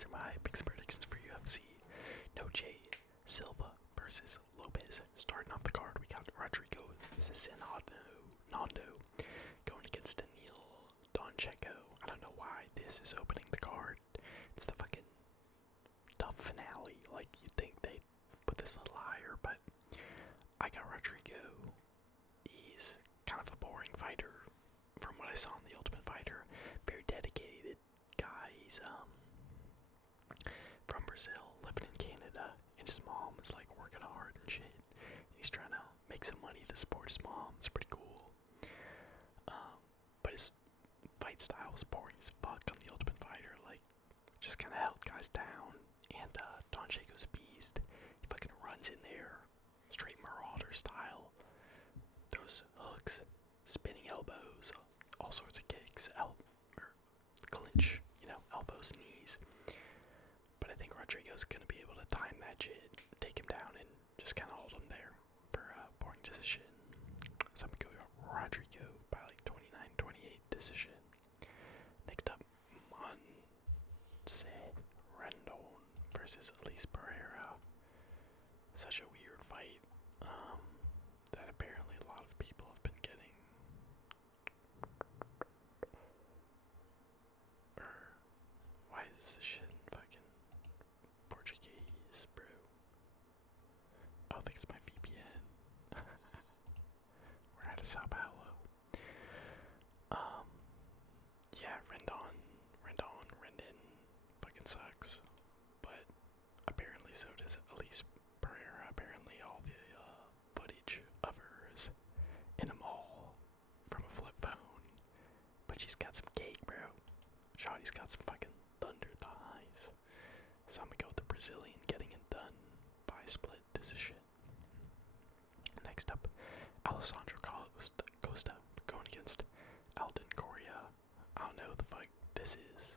these are my picks and predictions for UFC. Noche, Silva versus Lopes. Starting off the card, we got Rodrigo Nando going against Daniil Doncheco. I don't know why this is opening the card. It's the fucking tough finale. Like, you'd think they'd put this a little higher, but I got Rodrigo. He's kind of a boring fighter from what I saw in The Ultimate Fighter. Very dedicated guy. He's from Brazil, living in Canada, and his mom is like working hard and shit. He's trying to make some money to support his mom. It's pretty cool. But his fight style was boring as fuck on The Ultimate Fighter. Like, just kind of held guys down. And Don Checo's a beast. He fucking runs in there, straight marauder style. Throws hooks, spinning elbows, all sorts of kicks, clinch, elbows, knees. But I think Rodrigo's gonna be able to time that shit, take him down, and just kind of hold him there for a boring decision. So I'm gonna go Rodrigo by like 29-28 decision. Next up, Montse Rendon versus Elise Pereira. Such a weird fight that apparently a lot of people have been getting. Why is this shit in fucking Portuguese, bro? Oh, I think it's my VPN. We're out of Sao Paulo. Yeah, Rendon fucking sucks. But apparently so does Elise Pereira. Apparently all the footage of her is in a mall from a flip phone. But she's got some cake, bro. Shawty's got some fucking thunder thighs. So I'm gonna go with the Brazilian getting it done by split decision. Next up, Alessandro Costa going against Alden Correa. I don't know who the fuck this is.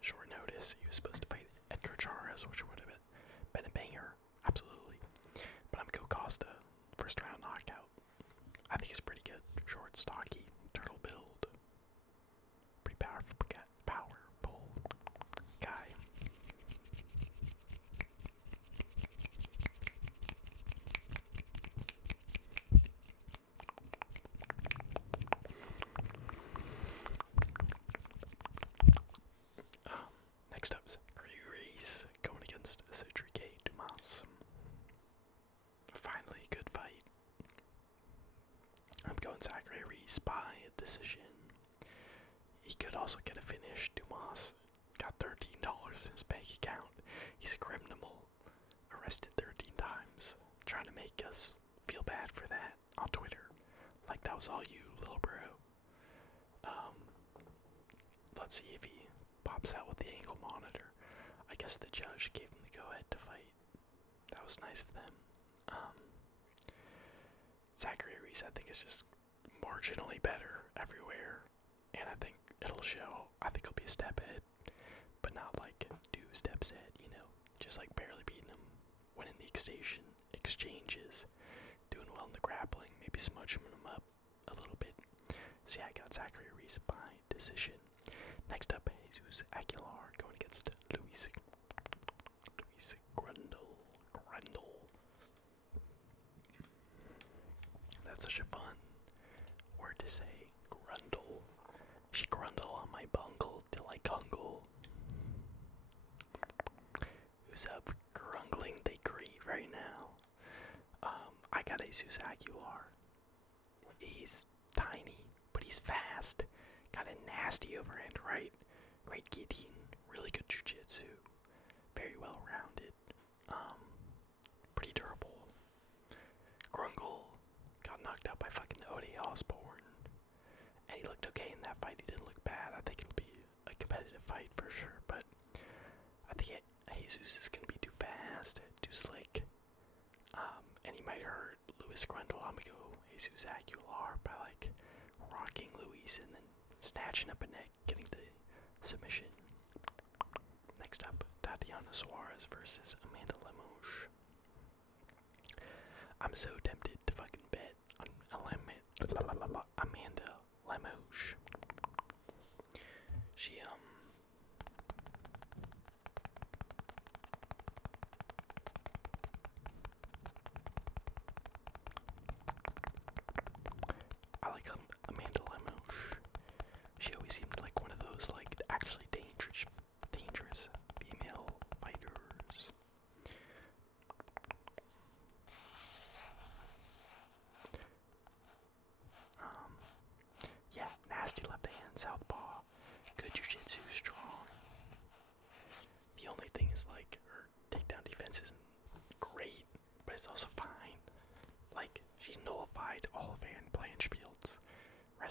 Short notice. He was supposed to fight Edgar Chairez, which would have been a banger, absolutely. But I'm gonna go Costa, first round knockout. I think he's pretty good. Short, stocky, turtle build. Pretty powerful guy. Next up is Reese going against Cedric Dumas. Finally, a good fight. I'm going Zachary Reese by decision. He could also get a finish. Dumas got $13 in his bank account. He's a criminal. Arrested 13 times. Trying to make us feel bad for that on Twitter. Like that was all you, little bro. Let's see if he pops out with the ankle monitor. I guess the judge gave him the go-ahead to fight. That was nice of them. Zachary Reese, I think, is just marginally better everywhere. And I think it'll show. I think he'll be a step ahead. But not like 2 steps ahead, Just like barely beating him. Winning the exchanges. Doing well in the grappling. Maybe smudging him up a little bit. So yeah, I got Zachary Reese by decision. Next up, Jesus Aguilar going against Luis Grundle. That's such a fun word to say. Grundle. She grundle on my bungle till I gungle. Who's up? Grungling they greet right now. I got Jesus Aguilar. He's tiny, but he's fast. Got a nasty overhand right. Great guillotine. Really good jiu-jitsu. Very well rounded. Pretty durable. Grungle got knocked out by fucking Ode Osborne. And he looked okay in that fight. He didn't look bad. I think it'll be a competitive fight for sure. But I think Jesus is going to be too fast, too slick. And he might hurt Luis Grundle. I'm going to go Jesus Aguilar by like rocking Luis and then snatching up a neck, getting the submission. Next up, Tatiana Suarez versus Amanda Lemos. I'm so tempted to fucking bet on Amanda Lemos. She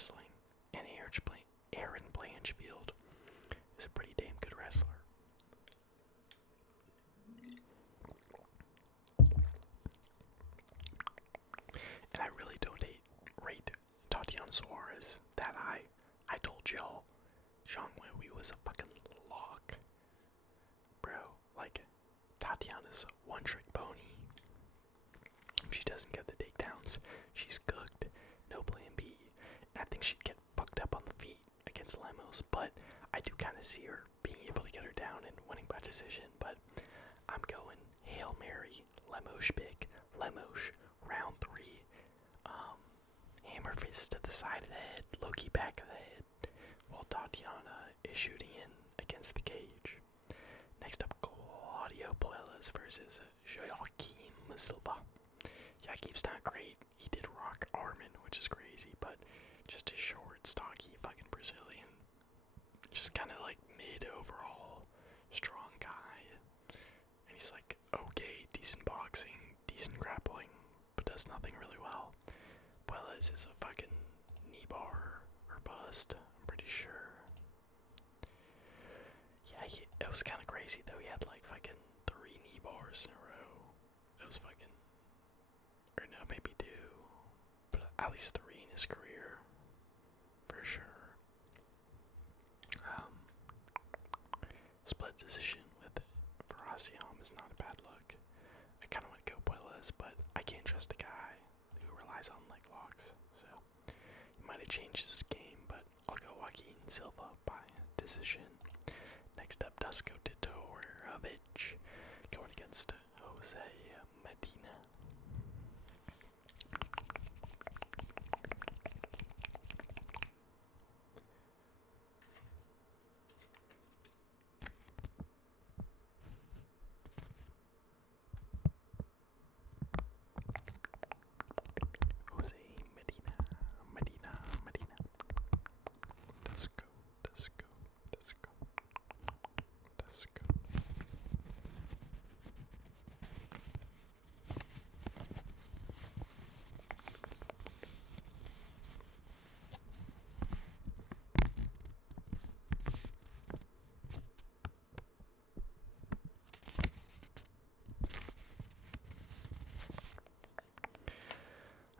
wrestling, and Aaron Blanchfield is a pretty damn good wrestler. And I really don't rate Tatiana Suarez that high. I told y'all, Zhang Weili was a fucking lock. Bro, like, Tatiana's one trick pony. If she doesn't get the takedowns, she's cooked. No plan B. And I think she'd get fucked up on the feet against Lemos, but I do kind of see her being able to get her down and winning by decision. But I'm going Hail Mary, Lemos pick, Lemos, round 3. Hammer fist to the side of the head, Loki back of the head, while Tatiana is shooting in against the cage. Next up, Claudio Puelles versus Joaquim Silva. Joaquim's not great. He did rock Armin, which is crazy, but just a short, stocky fucking Brazilian. Just kind of like mid overall, strong guy. And he's like, okay, decent boxing, decent grappling, but does nothing really well. Puelles is a fucking knee bar or bust, I'm pretty sure. Yeah, it was kind of crazy though. He had like fucking 3 knee bars in a row. It was fucking, or no, maybe 2, but at least 3 in his career, for sure. Split decision with Farasiam is not a bad look. I kind of want to go Puelles, but I can't trust a guy who relies on leg locks, so he might have changed his game, but I'll go Joaquin Silva by decision. Next up, Dusko Todorovic going against Jose Medina. Medina. Dusko.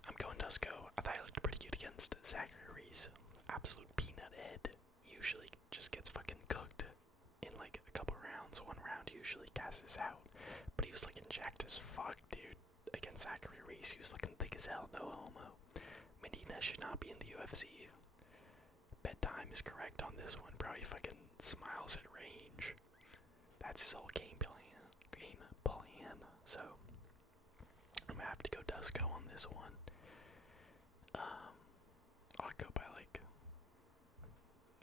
I'm going Dusko. I thought he looked pretty good against Zachary Reese. Absolute peanut head. Usually just gets fucking cooked in like a couple rounds. 1 round usually gasses out. But he was looking jacked as fuck, dude. Against Zachary Reese, he was looking thick as hell. No homo. Medina should not be in the UFC. Bedtime is correct on this one, bro. He fucking smiles at range. That's his whole game plan. So I'm gonna have to go Dusko on this one. I'll go by like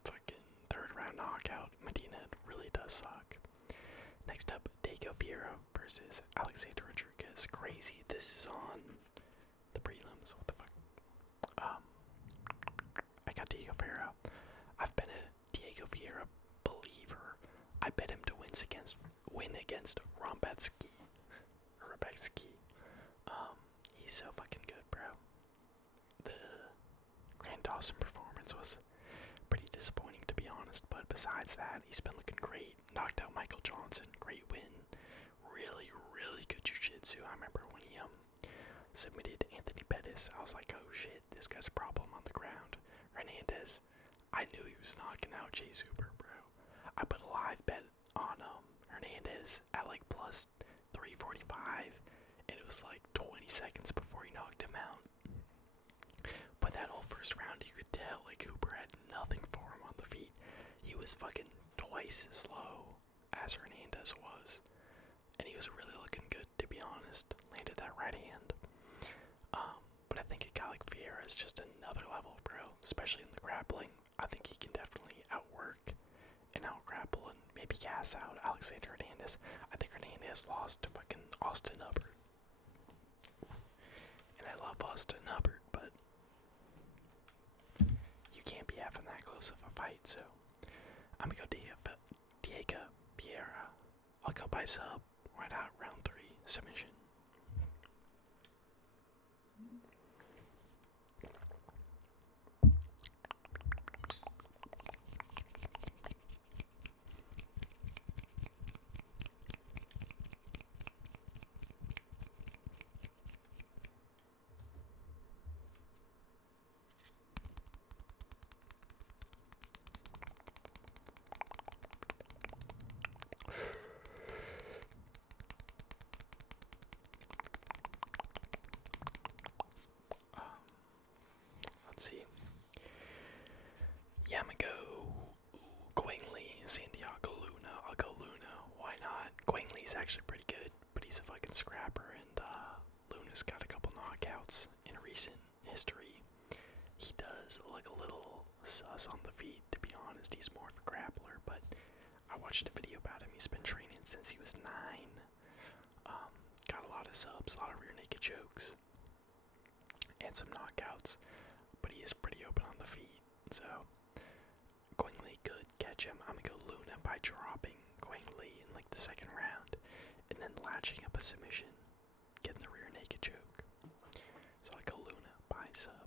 fucking 3rd round knockout. Medina really does suck. Next up, Diego Pereira versus Alexander Rodriguez. Crazy. This is on the prelims. What the fuck? I got Diego Pereira. I've been a Diego Pereira believer. I bet him to win against Robetsky. He's so fucking good, bro. The Grand Dawson performance was pretty disappointing, to be honest, but besides that, he's been looking great. Knocked out Michael Johnson, great win. Really, really good jiu-jitsu. I remember when he submitted Anthony Pettis, I was like, oh shit, this guy's a problem on the ground. Hernandez, I knew he was knocking out Jay Super, bro. I put a live bet on Hernandez at like plus 345, and it was like 20 seconds before he knocked him out. But that whole first round, you could tell like Hooper had nothing for him on the feet. He was fucking twice as slow as Hernandez was, and he was really looking good, to be honest. Landed that right hand. But I think a guy like Vieira is just another level, bro. Especially in the grappling. I think he can definitely outwork and out-grapple and maybe gas out Alexander Hernandez. I think Hernandez lost to fucking Austin Hubbard. And I love Austin Hubbard, but you can't be having that close of a fight, so I'm gonna go Diego Pereira. I'll go by sub right out round 3 submission. Yeah, I'm gonna go Quingley, Santiago Luna. I'll go Luna. Why not? Quingley's actually pretty good, but he's a fucking scrapper, and Luna's got a couple knockouts in recent history. He does look a little sus on the feet, to be honest. He's more of a grappler, but I watched a video about him. He's been training since he was 9. Got a lot of subs, a lot of rear naked chokes, and some knockouts, but he is pretty open on the feet, so Quingley could catch him. I'm gonna go Luna by dropping Quingley in like the second round, and then latching up a submission, getting the rear naked choke. So I go Luna by sub.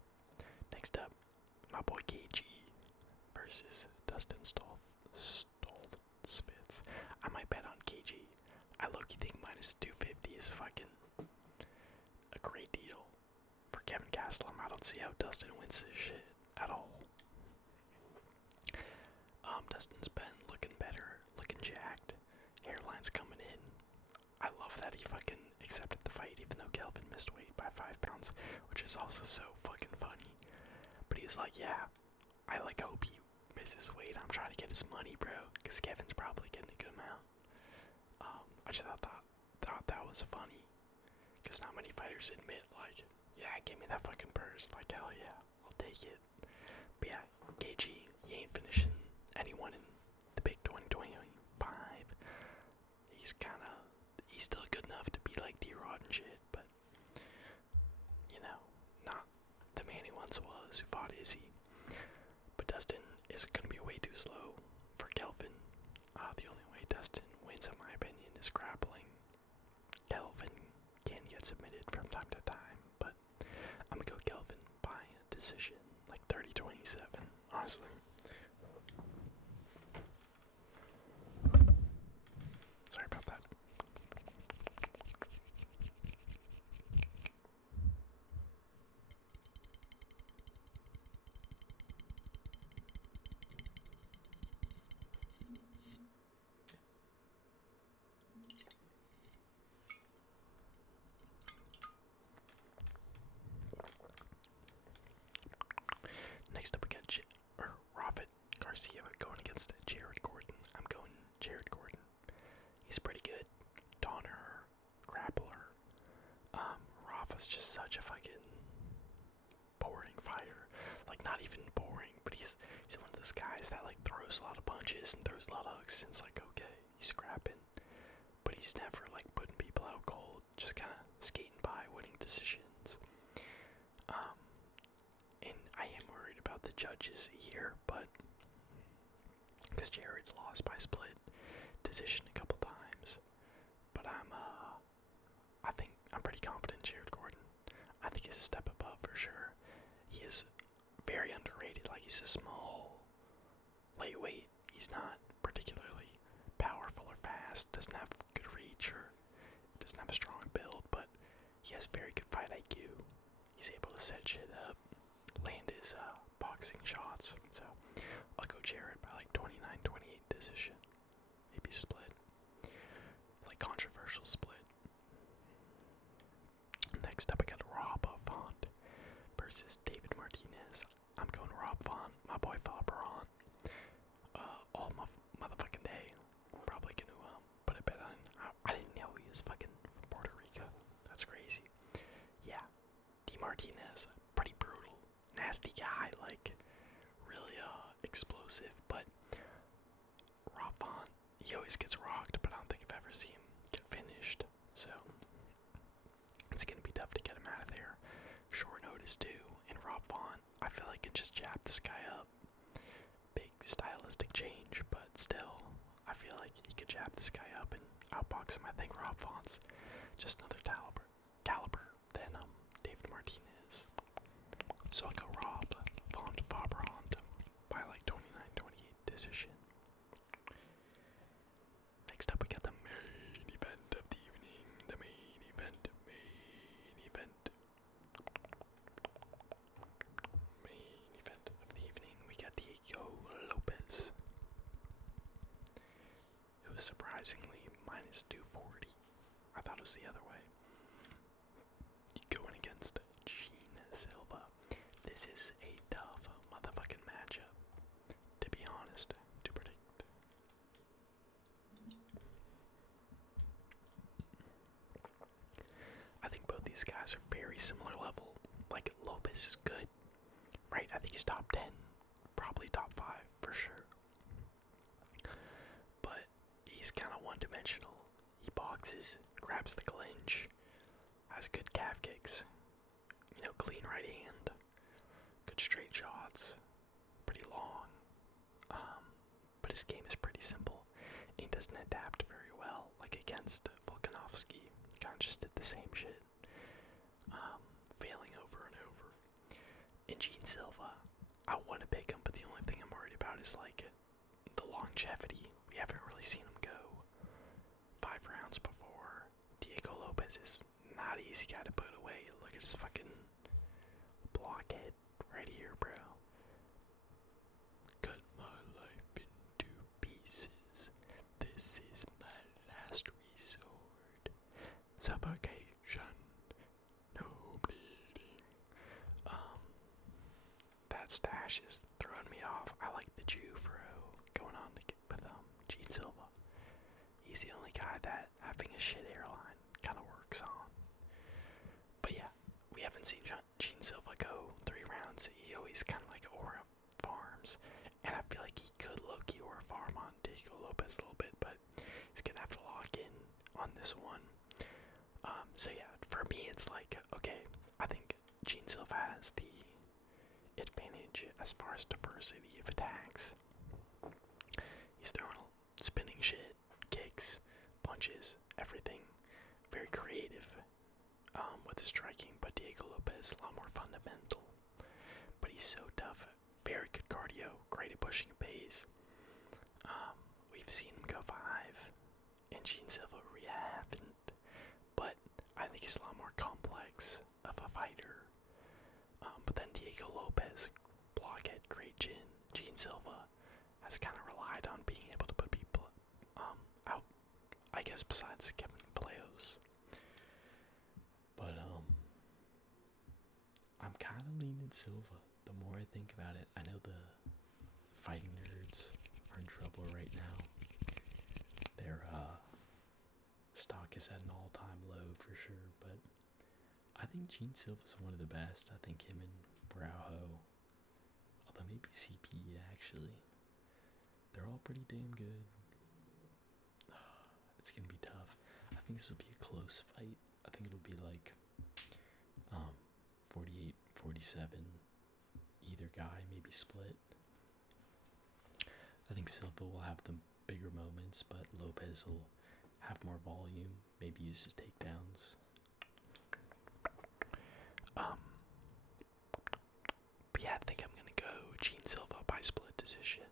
Next up, my boy KG versus Dustin Stoltz Spitz. I might bet on KG. I low-key think minus 250 is fucking a great deal for Kevin Gastelum. I don't see how Dustin wins this shit at all. Dustin's been looking better, looking jacked. Hairline's coming in. I love that he fucking accepted the fight even though Kelvin missed weight by 5 pounds, which is also so fucking funny. But he was like, yeah, I like hope he misses weight. I'm trying to get his money, bro, because Kevin's probably getting a good amount. I just thought that was funny, because not many fighters admit, like, yeah, give me that fucking purse. Like, hell yeah, I'll take it. But yeah, KG, he ain't finishing anyone in the big 2025. He's still good enough to be like D-Rod and shit, but, you know, not the man he once was who fought Izzy. But Dustin is going to be way too slow for Kelvin. The only way Dustin wins, in my opinion, is grappling. Kelvin can get submitted from time to time, but I'm going to go Kelvin by decision, like 30-27, honestly. Sorry about that. Next up we got Robert Garcia going against Jared Gordon. I'm going Jared Gordon. He's pretty good. Donner, grappler. Rafa's just such a fucking boring fighter. Like, not even boring, but he's one of those guys that like throws a lot of punches and throws a lot of hooks, and it's like, okay, he's scrapping, but he's never like putting people out cold, just kind of skating by, winning decisions. And I am worried about the judges here, but because Jared's lost by split decision a couple times, but I think I'm pretty confident in Jared Gordon. I think he's a step above for sure. He is very underrated. Like, he's a small lightweight. He's not particularly powerful or fast, doesn't have good reach, or doesn't have a strong build, but he has very good fight IQ. He's able to set shit up, land his boxing shots. So I'll go Jared by like 29-28 decision. Maybe split. Like, controversial split. Next up I got Rob Font versus David Martinez. I'm going Rob Font, my boy Faberon. All my motherfucking day. Probably gonna put a bet on. I didn't know he was fucking from Puerto Rico. That's crazy. Yeah, D Martinez, pretty brutal, nasty guy, like really explosive. But Rob Font, he always gets rocked, but I don't think I've ever seen him get finished. So it's gonna be tough to get him out of there. Short notice too, and Rob Font, I feel like can just jab this guy up. Big stylistic change, but still, I feel like he could jab this guy up and outbox him. I think Rob Font's just another caliber than David Martinez. So I'll go Rob Font Faberon by like 29-28 decision. Next up we got the main event of the evening. The main event of the evening. We got Diego Lopes, who is surprisingly minus 240. I thought it was the other way. Going against Silva. This is a tough motherfucking matchup. these guys are very similar level. Like, Lopes is good, right? I think he's top 10, probably top 5 for sure. But he's kind of one-dimensional. He boxes, grabs the clinch, has good calf kicks, clean right hand, good straight shots, pretty long. But his game is pretty simple. He doesn't adapt very well, like against Volkanovski. Kind of just did the same shit, failing over and over. And Gene Silva, I want to pick him, but the only thing I'm worried about is like the longevity. We haven't really seen him go 5 rounds before. Diego Lopes is not an easy guy to put away. Look at his fucking blockhead right here, bro. Cut my life into pieces. This is my last resort. Suffocation. No bleeding. That stash is throwing me off. I like the Jew going on to get with Gene Silva. He's the only guy that having a shit airline kind of works on. But yeah, we haven't seen Gene Silva go 3 rounds. He always kind of like aura farms, and I feel like he could low-key aura farm on Diego Lopes a little bit, but he's gonna have to lock in on this one. So yeah, for me it's like, okay, I think Gene Silva has the advantage as far as diversity of attacks. He's throwing spinning shit, kicks, punches, everything. Very creative with his striking, but Diego Lopes is a lot more fundamental. But he's so tough, very good cardio, great at pushing a pace. We've seen him go 5, and Gene Silva we haven't. But I think he's a lot more complex of a fighter. But then Diego Lopes, blockhead, great chin. Gene Silva has kind of relied on being able to put people out, I guess, besides Kevin Peleos. But I'm kind of leaning Silva. The more I think about it, I know the fighting nerds are in trouble right now. Their stock is at an all-time low for sure, but I think Gene Silva's one of the best. I think him and Braujo, although maybe CP actually, they're all pretty damn good. It's gonna be tough. I think this will be a close fight. I think it'll be like 48-47, either guy, maybe split. I think Silva will have the bigger moments, but Lopes will have more volume, maybe use his takedowns. But yeah, I think I'm gonna go Gene Silva by split decision.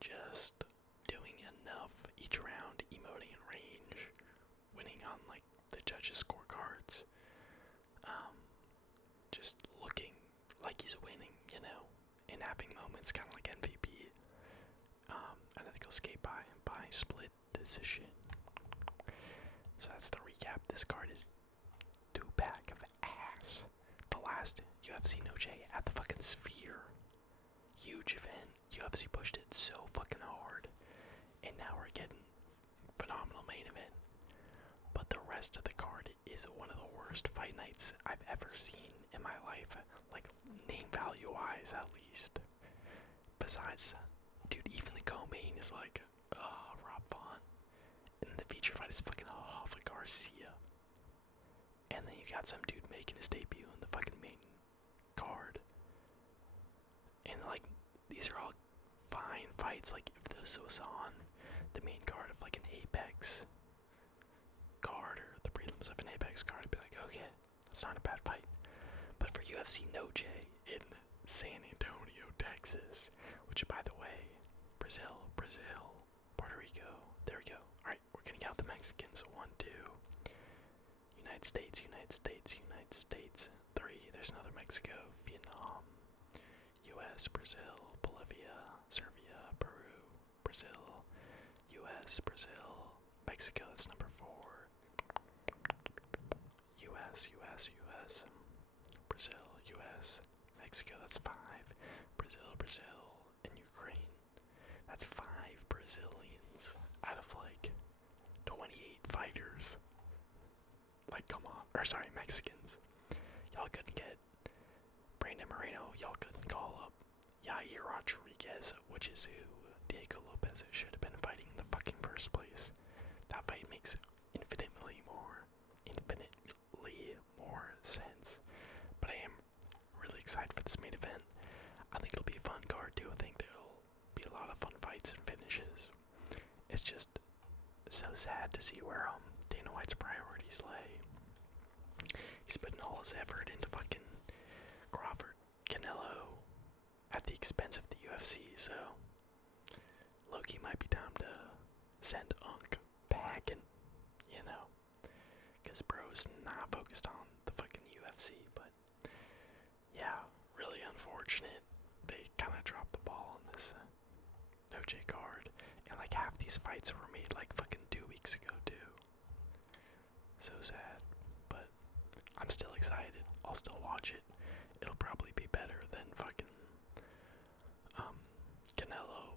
Just doing enough each round, emoting in range, winning on like the judges' scorecards. Just looking like he's winning, and having moments kind of like MVP. And I think I'll skate by split decision. So that's the recap. This card is 2-pack of ass. The last UFC Noche at the fucking Sphere. Huge event. UFC pushed it so fucking hard. And now we're getting phenomenal main event. But the rest of the card is one of the worst fight nights I've ever seen in my life. Like, name value wise, at least. Besides, dude, even the co-main is like, Rob Font. And the feature fight is fucking Hoffa Garcia. And then you got some dude making his debut in the fucking main card. And like, these are all fine fights. Like, if this was on the main card of like an Apex card or the prelims of an Apex card, I'd be like, okay, that's not a bad fight. But for UFC Noche in San Antonio, Texas, which by the way, Brazil, Puerto Rico, there we go. Alright, we're gonna count the Mexicans. 1, 2, United States, 3, there's another Mexico, Vietnam, US, Brazil, Bolivia, Serbia, Peru, Brazil, US, Brazil, Mexico, that's number 4, US, Brazil, US, Mexico, that's 5, Brazil, and Ukraine. That's 5 Brazilians out of like 28 fighters. Like, Like, come on. Or sorry, Mexicans. Y'all couldn't get Brandon Moreno. Y'all couldn't call up Yair Rodriguez, which is who Diego Lopes should have been fighting in the fucking first place. That fight makes infinitely more sense. But I am really excited for this main event. I think it'll be a fun card too. I think there'll be a lot of fun fights and finishes. It's just so sad to see where Dana White's priorities lay. He's putting all his effort into fucking Crawford, Canelo, at the expense of the UFC, so Loki might be time to send Unk packing, you know, because bro's not focused on the fucking UFC, but yeah, really unfortunate. They kind of dropped the ball on this Noche card, and like half these fights were made like fucking 2 weeks ago too. So sad, but I'm still excited. I'll still watch it. It'll probably be better than fucking Canelo